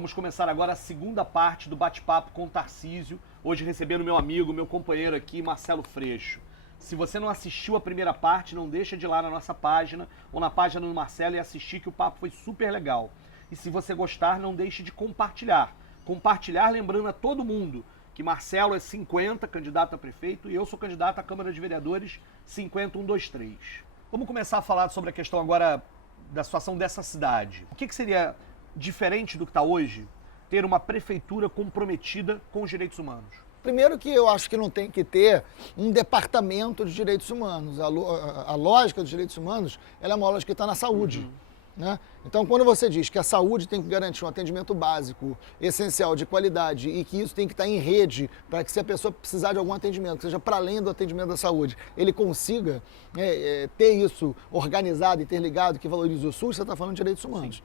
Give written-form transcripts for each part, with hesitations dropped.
Vamos começar agora a segunda parte do bate-papo com o Tarcísio, hoje recebendo meu amigo, meu companheiro aqui, Marcelo Freixo. Se você não assistiu a primeira parte, não deixa de ir lá na nossa página ou na página do Marcelo e assistir, que o papo foi super legal. E se você gostar, não deixe de compartilhar. Compartilhar lembrando a todo mundo que Marcelo é 50, candidato a prefeito, e eu sou candidato à Câmara de Vereadores 50123. Vamos começar a falar sobre a questão agora da situação dessa cidade. O que seria diferente do que está hoje, ter uma prefeitura comprometida com os direitos humanos? Primeiro que eu acho que não tem que ter um departamento de direitos humanos. A lógica dos direitos humanos ela é uma lógica que está na saúde. Né? Então, quando você diz que a saúde tem que garantir um atendimento básico, essencial, de qualidade, e que isso tem que estar em rede para que, se a pessoa precisar de algum atendimento, que seja para além do atendimento da saúde, ele consiga ter isso organizado, interligado, que valorize o SUS, você está falando de direitos humanos. Sim.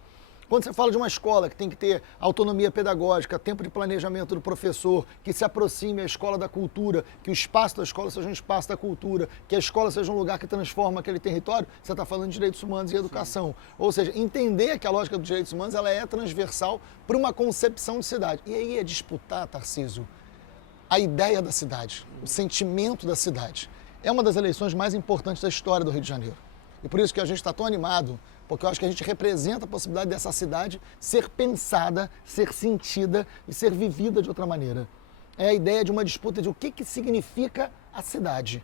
Quando você fala de uma escola que tem que ter autonomia pedagógica, tempo de planejamento do professor, que se aproxime a escola da cultura, que o espaço da escola seja um espaço da cultura, que a escola seja um lugar que transforma aquele território, você está falando de direitos humanos e educação. Sim. Ou seja, entender que a lógica dos direitos humanos ela é transversal para uma concepção de cidade. E aí é disputar, Tarcísio, a ideia da cidade, o sentimento da cidade. É uma das eleições mais importantes da história do Rio de Janeiro. E por isso que a gente está tão animado, porque eu acho que a gente representa a possibilidade dessa cidade ser pensada, ser sentida e ser vivida de outra maneira. É a ideia de uma disputa de o que significa a cidade.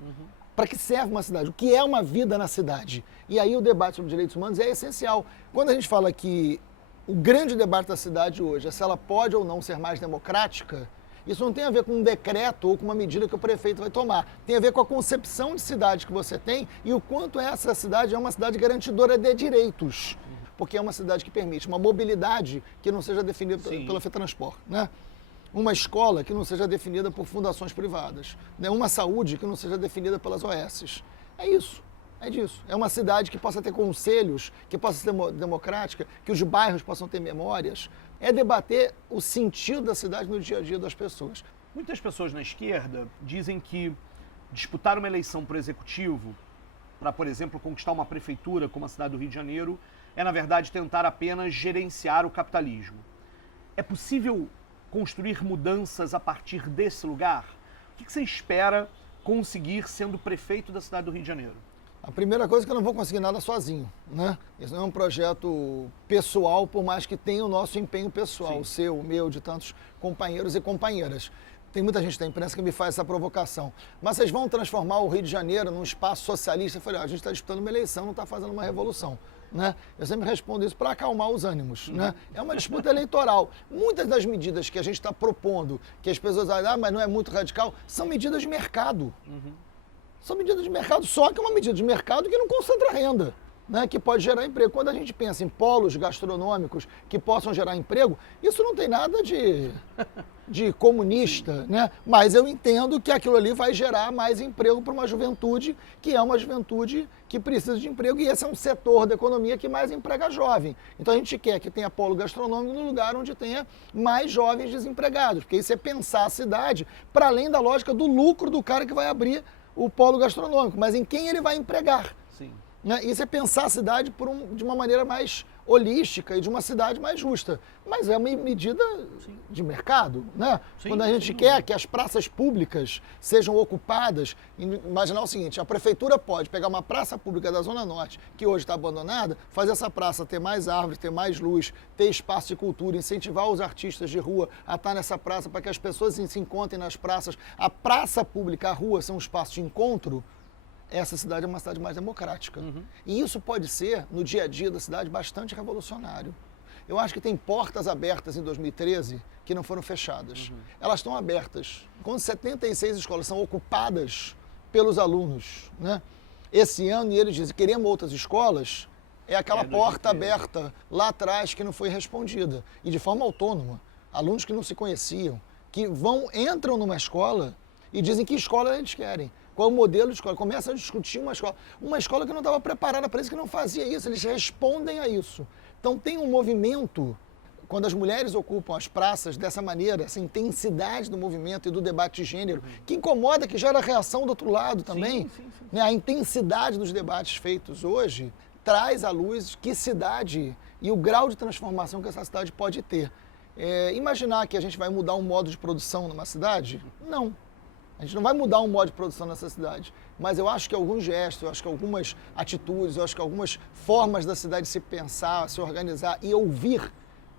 Para que serve uma cidade? O que é uma vida na cidade? E aí o debate sobre direitos humanos é essencial. Quando a gente fala que o grande debate da cidade hoje é se ela pode ou não ser mais democrática, isso não tem a ver com um decreto ou com uma medida que o prefeito vai tomar. Tem a ver com a concepção de cidade que você tem e o quanto essa cidade é uma cidade garantidora de direitos. Porque é uma cidade que permite uma mobilidade que não seja definida pela FETransport, né? Uma escola que não seja definida por fundações privadas, né? Uma saúde que não seja definida pelas OSs. É isso. É disso. É uma cidade que possa ter conselhos, que possa ser democrática, que os bairros possam ter memórias. É debater o sentido da cidade no dia a dia das pessoas. Muitas pessoas na esquerda dizem que disputar uma eleição para o executivo, para, por exemplo, conquistar uma prefeitura como a cidade do Rio de Janeiro, é, na verdade, tentar apenas gerenciar o capitalismo. É possível construir mudanças a partir desse lugar? O que você espera conseguir sendo prefeito da cidade do Rio de Janeiro? A primeira coisa é que eu não vou conseguir nada sozinho, né? Isso não é um projeto pessoal, por mais que tenha o nosso empenho pessoal, o seu, o meu, de tantos companheiros e companheiras. Tem muita gente da imprensa que me faz essa provocação. Mas vocês vão transformar o Rio de Janeiro num espaço socialista? Eu falei, a gente está disputando uma eleição, não está fazendo uma revolução. Né? Eu sempre respondo isso para acalmar os ânimos. Né? É uma disputa eleitoral. Muitas das medidas que a gente está propondo, que as pessoas dizem, mas não é muito radical, são medidas de mercado. São medidas de mercado, só que é uma medida de mercado que não concentra renda, né, que pode gerar emprego. Quando a gente pensa em polos gastronômicos que possam gerar emprego, isso não tem nada de comunista, né? Mas eu entendo que aquilo ali vai gerar mais emprego para uma juventude, que é uma juventude que precisa de emprego, e esse é um setor da economia que mais emprega jovem. Então a gente quer que tenha polo gastronômico no lugar onde tenha mais jovens desempregados, porque isso é pensar a cidade para além da lógica do lucro do cara que vai abrir o polo gastronômico, mas em quem ele vai empregar. Sim. Né? Isso é pensar a cidade de uma maneira mais holística e de uma cidade mais justa. Mas é uma medida de mercado. Né? Quando a gente quer que as praças públicas sejam ocupadas, imaginar o seguinte, a prefeitura pode pegar uma praça pública da Zona Norte, que hoje está abandonada, fazer essa praça ter mais árvores, ter mais luz, ter espaço de cultura, incentivar os artistas de rua a estar nessa praça para que as pessoas se encontrem nas praças. A praça pública, a rua, são um espaço de encontro. Essa cidade é uma cidade mais democrática. E isso pode ser, no dia a dia da cidade, bastante revolucionário. Eu acho que tem portas abertas em 2013 que não foram fechadas. Elas estão abertas. Quando 76 escolas são ocupadas pelos alunos, né? Esse ano, e eles dizem, queremos outras escolas, é aquela porta aberta lá atrás que não foi respondida. E de forma autônoma. Alunos que não se conheciam, que entram numa escola e dizem que escola eles querem. Qual é o modelo de escola? Começa a discutir uma escola. Uma escola que não estava preparada para isso, que não fazia isso. Eles respondem a isso. Então tem um movimento, quando as mulheres ocupam as praças dessa maneira, essa intensidade do movimento e do debate de gênero, que incomoda, que gera reação do outro lado também. Né? A intensidade dos debates feitos hoje traz à luz que cidade e o grau de transformação que essa cidade pode ter. Imaginar que a gente vai mudar um modo de produção numa cidade? Não. A gente não vai mudar um modo de produção nessa cidade. Mas eu acho que alguns gestos, eu acho que algumas atitudes, eu acho que algumas formas da cidade se pensar, se organizar e ouvir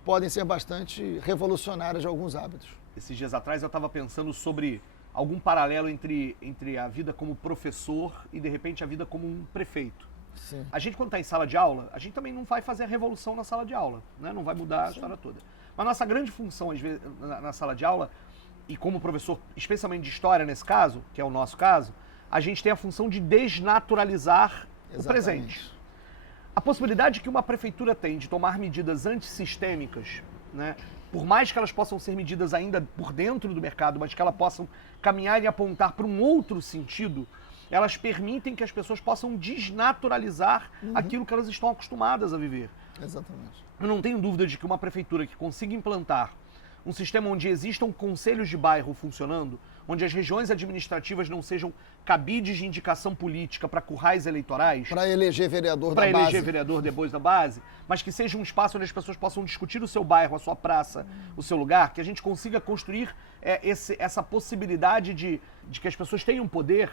podem ser bastante revolucionárias de alguns hábitos. Esses dias atrás eu estava pensando sobre algum paralelo entre a vida como professor e, de repente, a vida como um prefeito. Sim. A gente, quando está em sala de aula, a gente também não vai fazer a revolução na sala de aula, né? Não vai mudar a história toda. Mas nossa grande função, às vezes, na sala de aula, e como professor, especialmente de história nesse caso, que é o nosso caso, a gente tem a função de desnaturalizar o presente. A possibilidade que uma prefeitura tem de tomar medidas antissistêmicas, né, por mais que elas possam ser medidas ainda por dentro do mercado, mas que elas possam caminhar e apontar para um outro sentido, elas permitem que as pessoas possam desnaturalizar aquilo que elas estão acostumadas a viver. Exatamente. Eu não tenho dúvida de que uma prefeitura que consiga implantar um sistema onde existam conselhos de bairro funcionando, onde as regiões administrativas não sejam cabides de indicação política para currais eleitorais. Para eleger vereador da base. Para eleger vereador depois da base, mas que seja um espaço onde as pessoas possam discutir o seu bairro, a sua praça, o seu lugar, que a gente consiga construir essa possibilidade de que as pessoas tenham poder.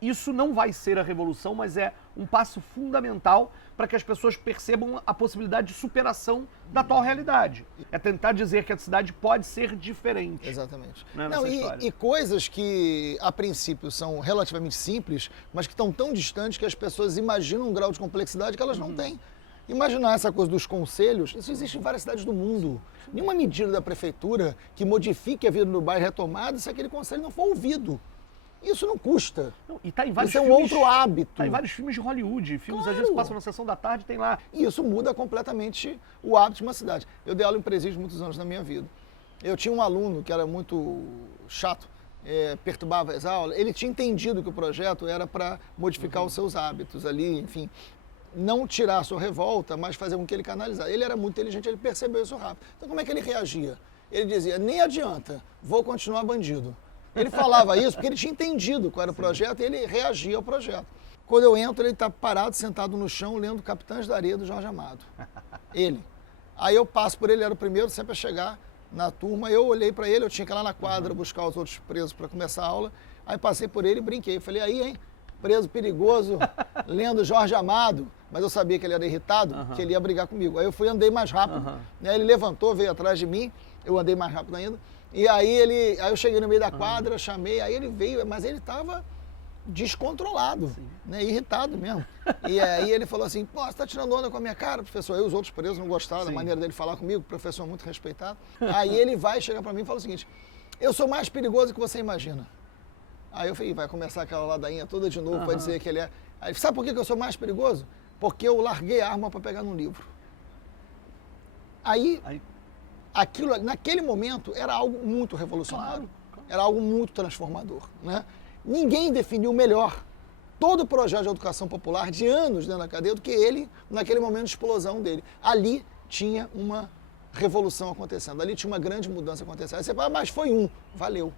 Isso não vai ser a revolução, mas é um passo fundamental para que as pessoas percebam a possibilidade de superação da atual realidade. É tentar dizer que a cidade pode ser diferente. Exatamente. Né, não, e coisas que, a princípio, são relativamente simples, mas que estão tão distantes que as pessoas imaginam um grau de complexidade que elas não têm. Imaginar essa coisa dos conselhos, isso existe em várias cidades do mundo. Nenhuma medida da prefeitura que modifique a vida do bairro é retomada se aquele conselho não for ouvido. Isso não custa. Não, e tá em vários isso é um filmes, outro hábito. Tá em vários filmes de Hollywood. Filmes, às vezes, que passam na sessão da tarde, tem lá. E isso muda completamente o hábito de uma cidade. Eu dei aula em presídio muitos anos na minha vida. Eu tinha um aluno que era muito chato, perturbava as aulas. Ele tinha entendido que o projeto era para modificar os seus hábitos ali, enfim. Não tirar a sua revolta, mas fazer com que ele canalizasse. Ele era muito inteligente, ele percebeu isso rápido. Então, como é que ele reagia? Ele dizia, nem adianta, vou continuar bandido. Ele falava isso porque ele tinha entendido qual era o projeto e ele reagia ao projeto. Quando eu entro, ele está parado, sentado no chão, lendo Capitães da Areia do Jorge Amado. Ele. Aí eu passo por ele, ele era o primeiro sempre a chegar na turma. Eu olhei para ele, eu tinha que ir lá na quadra buscar os outros presos para começar a aula. Aí passei por ele e brinquei. Falei, aí, hein, preso perigoso, lendo Jorge Amado. Mas eu sabia que ele era irritado, que ele ia brigar comigo. Aí eu fui andei mais rápido. Né? Ele levantou, veio atrás de mim, eu andei mais rápido ainda. E aí eu cheguei no meio da quadra, chamei, aí ele veio, mas ele estava descontrolado, né, irritado mesmo. E aí ele falou assim, pô, você tá tirando onda com a minha cara, professor? Aí os outros presos não gostaram da maneira dele falar comigo, professor muito respeitado. Aí ele vai chegar para mim e fala o seguinte, eu sou mais perigoso que você imagina. Aí eu falei, vai começar aquela ladainha toda de novo para dizer que ele é... Aí, sabe por que eu sou mais perigoso? Porque eu larguei a arma para pegar num livro. Aí aquilo, naquele momento, era algo muito revolucionário. Claro. Era algo muito transformador, né? Ninguém definiu melhor todo o projeto de educação popular de anos dentro da cadeia do que ele, naquele momento de explosão dele. Ali tinha uma revolução acontecendo, ali tinha uma grande mudança acontecendo. Aí você fala, mas foi valeu.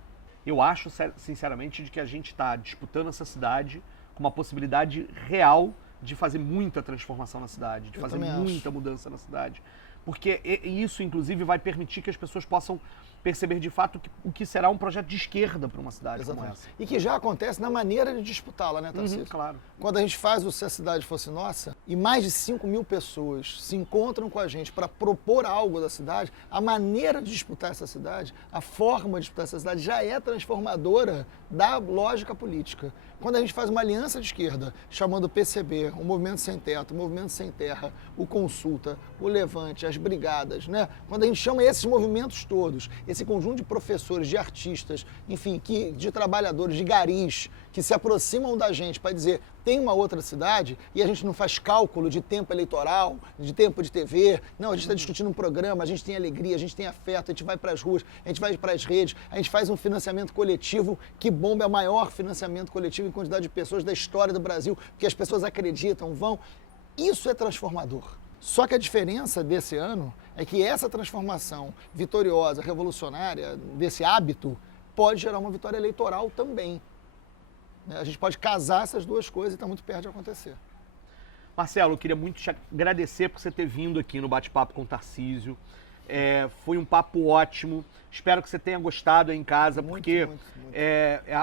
Eu acho, sinceramente, de que a gente está disputando essa cidade com uma possibilidade real de fazer muita transformação na cidade, de fazer muita mudança na cidade. Porque isso, inclusive, vai permitir que as pessoas possam perceber, de fato, o que será um projeto de esquerda para uma cidade como essa. E que já acontece na maneira de disputá-la, né, Tarcísio? Claro. Quando a gente faz o Se a Cidade Fosse Nossa, e mais de 5.000 pessoas se encontram com a gente para propor algo da cidade, a maneira de disputar essa cidade, a forma de disputar essa cidade já é transformadora da lógica política. Quando a gente faz uma aliança de esquerda, chamando o PCB, o Movimento Sem Teto, o Movimento Sem Terra, o Consulta, o Levante, as Brigadas, né? Quando a gente chama esses movimentos todos, esse conjunto de professores, de artistas, enfim, de trabalhadores, de garis, que se aproximam da gente para dizer tem uma outra cidade e a gente não faz cálculo de tempo eleitoral, de tempo de TV, não, a gente está discutindo um programa, a gente tem alegria, a gente tem afeto, a gente vai para as ruas, a gente vai para as redes, a gente faz um financiamento coletivo que bomba, é o maior financiamento coletivo em quantidade de pessoas da história do Brasil, porque as pessoas acreditam, vão. Isso é transformador. Só que a diferença desse ano é que essa transformação vitoriosa, revolucionária, desse hábito, pode gerar uma vitória eleitoral também. A gente pode casar essas duas coisas e está muito perto de acontecer. Marcelo, eu queria muito te agradecer por você ter vindo aqui no Bate-Papo com o Tarcísio. Foi um papo ótimo. Espero que você tenha gostado aí em casa, porque muito.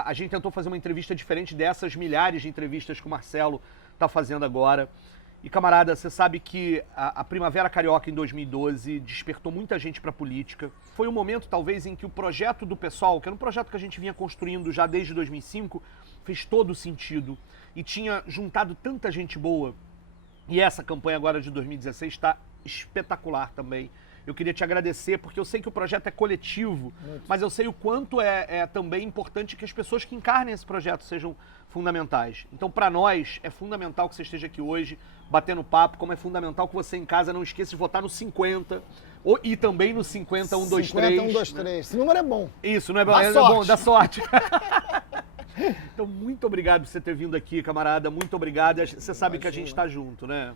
a gente tentou fazer uma entrevista diferente dessas milhares de entrevistas que o Marcelo está fazendo agora. E, camarada, você sabe que a Primavera Carioca em 2012 despertou muita gente para a política. Foi um momento, talvez, em que o projeto do PSOL, que era um projeto que a gente vinha construindo já desde 2005, fez todo sentido e tinha juntado tanta gente boa. E essa campanha agora de 2016 está espetacular também. Eu queria te agradecer, porque eu sei que o projeto é coletivo, mas eu sei o quanto é também importante que as pessoas que encarnem esse projeto sejam fundamentais. Então, para nós, é fundamental que você esteja aqui hoje, batendo papo, como é fundamental que você em casa não esqueça de votar no 50, e também no 50, 123. 50, 123. Esse número é bom. Isso, não é bom? Dá É sorte. bom, dá sorte. Então, muito obrigado por você ter vindo aqui, camarada. Muito obrigado. Você sabe que a gente está junto, né?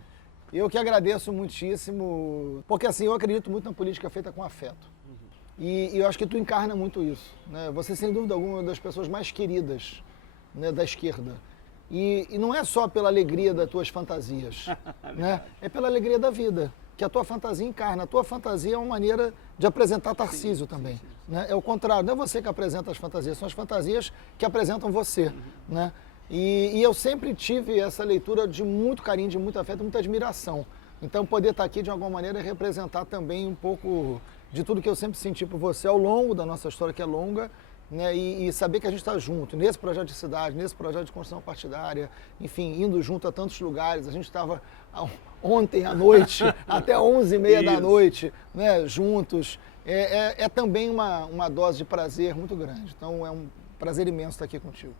Eu que agradeço muitíssimo, porque assim, eu acredito muito na política feita com afeto. E eu acho que tu encarna muito isso, né? Você, sem dúvida alguma, é uma das pessoas mais queridas, né, da esquerda. E não é só pela alegria das tuas fantasias, né? É pela alegria da vida, que a tua fantasia encarna. A tua fantasia é uma maneira de apresentar Tarcísio também. Né? É o contrário, não é você que apresenta as fantasias, são as fantasias que apresentam você, né? E eu sempre tive essa leitura de muito carinho, de muito afeto, muita admiração. Então, poder estar aqui, de alguma maneira, é representar também um pouco de tudo que eu sempre senti por você ao longo da nossa história, que é longa, né? E saber que a gente está junto nesse projeto de cidade, nesse projeto de construção partidária, enfim, indo junto a tantos lugares. A gente estava ontem à noite, até 11h30 da noite, né, juntos. É também uma dose de prazer muito grande. Então, é um prazer imenso estar aqui contigo.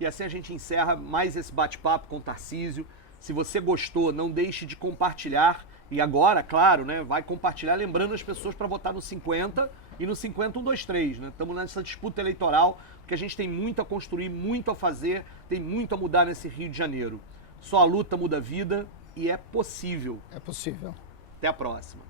E assim a gente encerra mais esse bate-papo com o Tarcísio. Se você gostou, não deixe de compartilhar. E agora, claro, né, vai compartilhar, lembrando as pessoas para votar no 50 e no 50 123, né? Estamos nessa disputa eleitoral, porque a gente tem muito a construir, muito a fazer, tem muito a mudar nesse Rio de Janeiro. Só a luta muda a vida e é possível. É possível. Até a próxima.